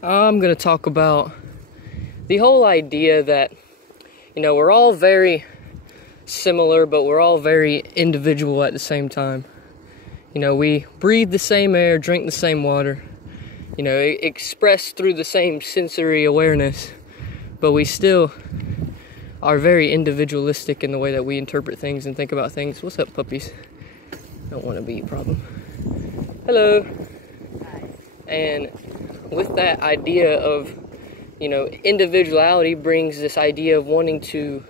I'm going to talk about the whole idea that, we're all very similar, but we're all very individual at the same time. We breathe the same air, drink the same water, express through the same sensory awareness, but we still are very individualistic in the way that we interpret things and think about things. What's up, puppies? Don't want to be a problem. Hello. Hi. And with that idea of, individuality brings this idea of wanting to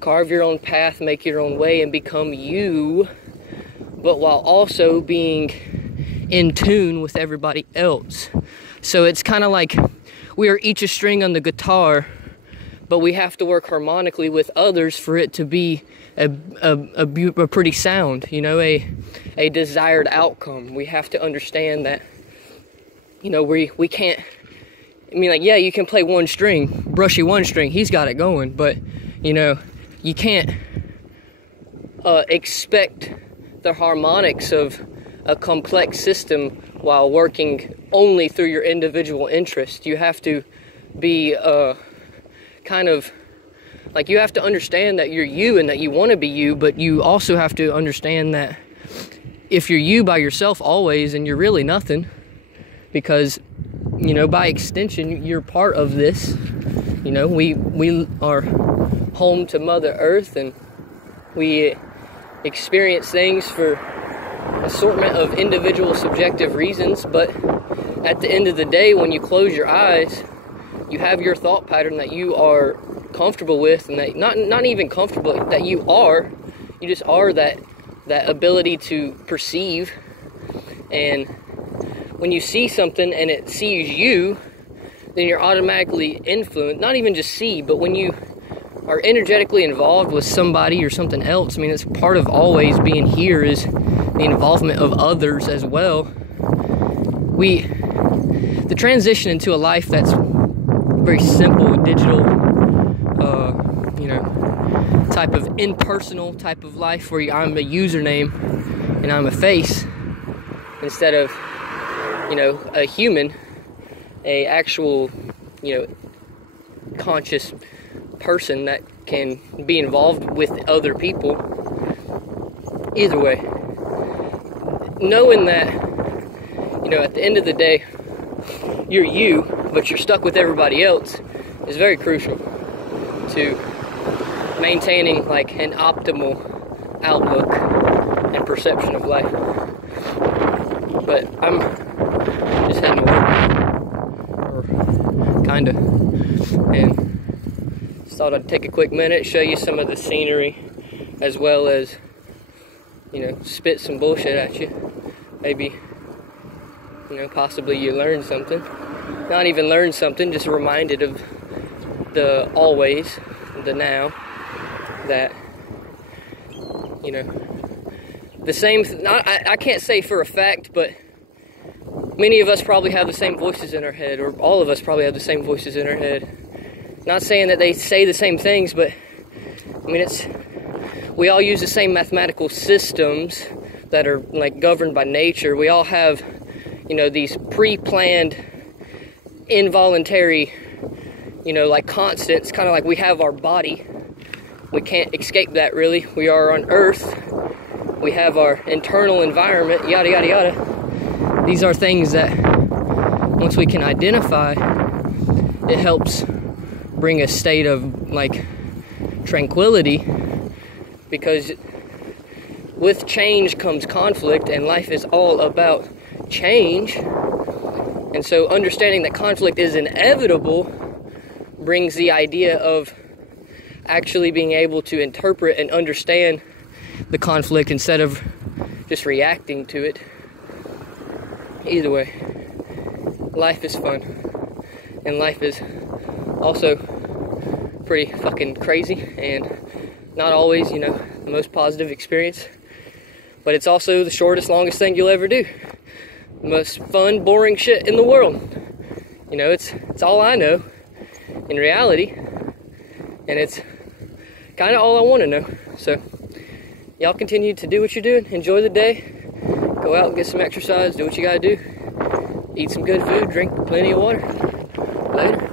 carve your own path, make your own way, and become you, but while also being in tune with everybody else. So it's kind of like we are each a string on the guitar, but we have to work harmonically with others for it to be a pretty sound, a desired outcome. We have to understand that, we can't, you can play one string, Brushy one string, he's got it going, but, you can't expect the harmonics of a complex system while working only through your individual interest. You have to be you have to understand that you're you and that you want to be you, but you also have to understand that if you're you by yourself always, and you're really nothing, because, by extension, you're part of this. We are home to Mother Earth, and we experience things for assortment of individual subjective reasons, but at the end of the day, when you close your eyes, you have your thought pattern that you are comfortable with, and that not even comfortable, that you just are that ability to perceive. And when you see something and it sees you, then you're automatically influenced. Not even just see, but when you are energetically involved with somebody or something else, it's part of always being here is the involvement of others as well. The transition into a life that's very simple, digital, type of impersonal type of life where I'm a username and I'm a face instead of, a human, a actual, conscious person that can be involved with other people. Either way, knowing that, at the end of the day, you're you, but you're stuck with everybody else is very crucial to maintaining an optimal outlook and perception of life. But I'm just heading to work, or kinda, and just thought I'd take a quick minute, show you some of the scenery, as well as, spit some bullshit at you. Maybe, possibly you learn something. Not even learn something, just reminded of the always, the now, that, the same, I can't say for a fact, but many of us probably have the same voices in our head, or all of us probably have the same voices in our head. Not saying that they say the same things, but, we all use the same mathematical systems that are, governed by nature. We all have, these pre-planned, involuntary, constants, kind of like we have our body. We can't escape that, really. We are on Earth. We have our internal environment, yada, yada, yada. These are things that, once we can identify, it helps bring a state of, tranquility, because with change comes conflict, and life is all about change. And so understanding that conflict is inevitable brings the idea of actually being able to interpret and understand the conflict instead of just reacting to it. Either way, life is fun, and life is also pretty fucking crazy, and not always, the most positive experience, but it's also the shortest, longest thing you'll ever do. The most fun, boring shit in the world. It's all I know in reality, and it's kind of all I want to know. So y'all continue to do what you're doing. Enjoy the day. Go out and get some exercise. Do what you gotta do. Eat some good food. Drink plenty of water. Later.